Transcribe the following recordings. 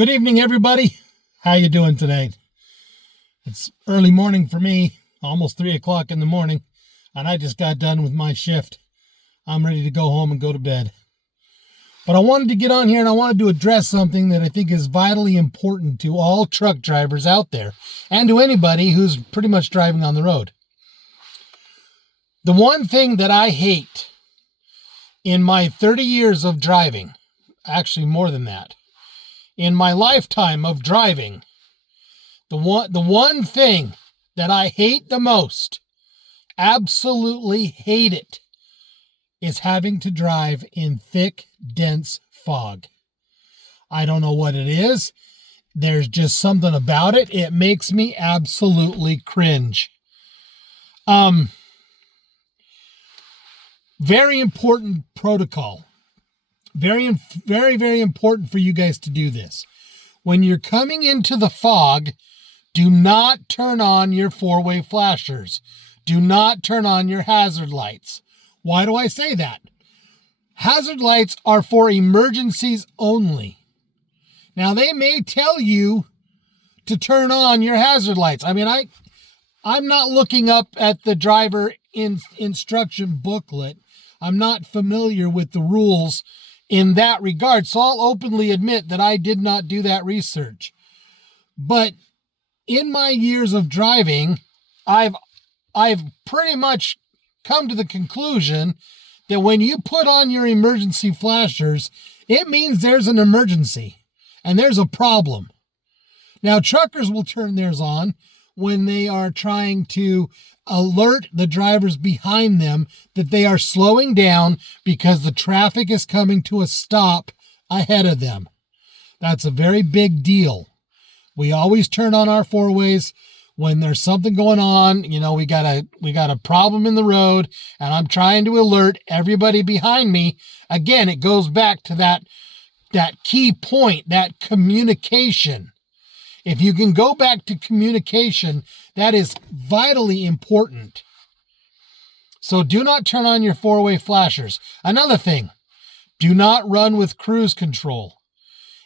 Good evening, everybody. How you doing today? It's early morning for me, almost 3 o'clock in the morning, and I just got done with my shift. I'm ready to go home and go to bed. But I wanted to get on here and I wanted to address something that I think is vitally important to all truck drivers out there and to anybody who's pretty much driving on the road. The one thing that I hate in my 30 years of driving, actually more than that, in my lifetime of driving, the one thing that I hate the most, absolutely hate it, is having to drive in thick, dense fog. I don't know what it is. There's just something about it. It makes me absolutely cringe. Very important protocol. Very important for you guys to do this. When you're coming into the fog, do not turn on your four-way flashers. Do not turn on your hazard lights. Why do I say that? Hazard lights are for emergencies only. Now, they may tell you to turn on your hazard lights. I mean, I'm not looking up at the driver instruction booklet. I'm not familiar with the rules in that regard, so I'll openly admit that I did not do that research. But in my years of driving, I've pretty much come to the conclusion that when you put on your emergency flashers, it means there's an emergency and there's a problem. Now, truckers will turn theirs on when they are trying to alert the drivers behind them that they are slowing down because the traffic is coming to a stop ahead of them. That's a very big deal. We always turn on our four-ways when there's something going on. You know, we got a problem in the road and I'm trying to alert everybody behind me. Again, it goes back to that key point, that communication. If you can go back to communication, that is vitally important. So do not turn on your four-way flashers. Another thing, do not run with cruise control.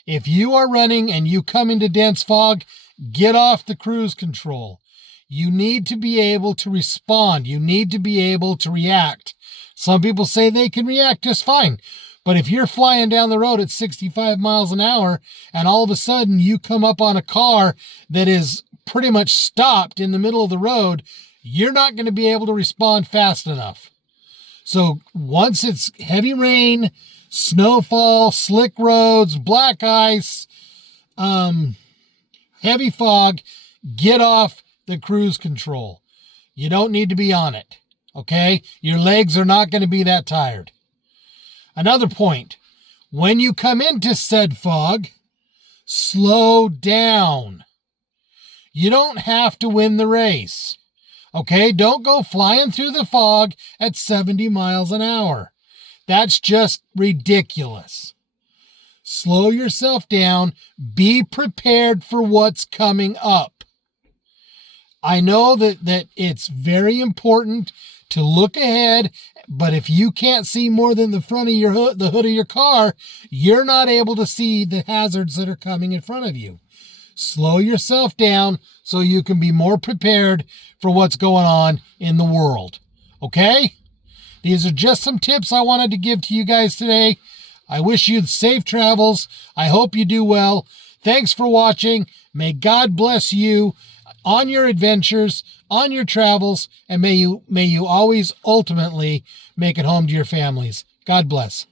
If you are running and you come into dense fog, get off the cruise control. You need to be able to respond. You need to be able to react. Some people say they can react just fine. But if you're flying down the road at 65 miles an hour and all of a sudden you come up on a car that is pretty much stopped in the middle of the road, you're not going to be able to respond fast enough. So once it's heavy rain, snowfall, slick roads, black ice, heavy fog, get off the cruise control. You don't need to be on it, okay? Your legs are not going to be that tired. Another point, when you come into said fog, slow down. You don't have to win the race, okay? Don't go flying through the fog at 70 miles an hour. That's just ridiculous. Slow yourself down. Be prepared for what's coming up. I know that it's very important to look ahead, but if you can't see more than the front of the hood of your car, you're not able to see the hazards that are coming in front of you. Slow yourself down so you can be more prepared for what's going on in the world. Okay? These are just some tips I wanted to give to you guys today. I wish you safe travels. I hope you do well. Thanks for watching. May God bless you on your adventures, on your travels, and may you always ultimately make it home to your families. God bless.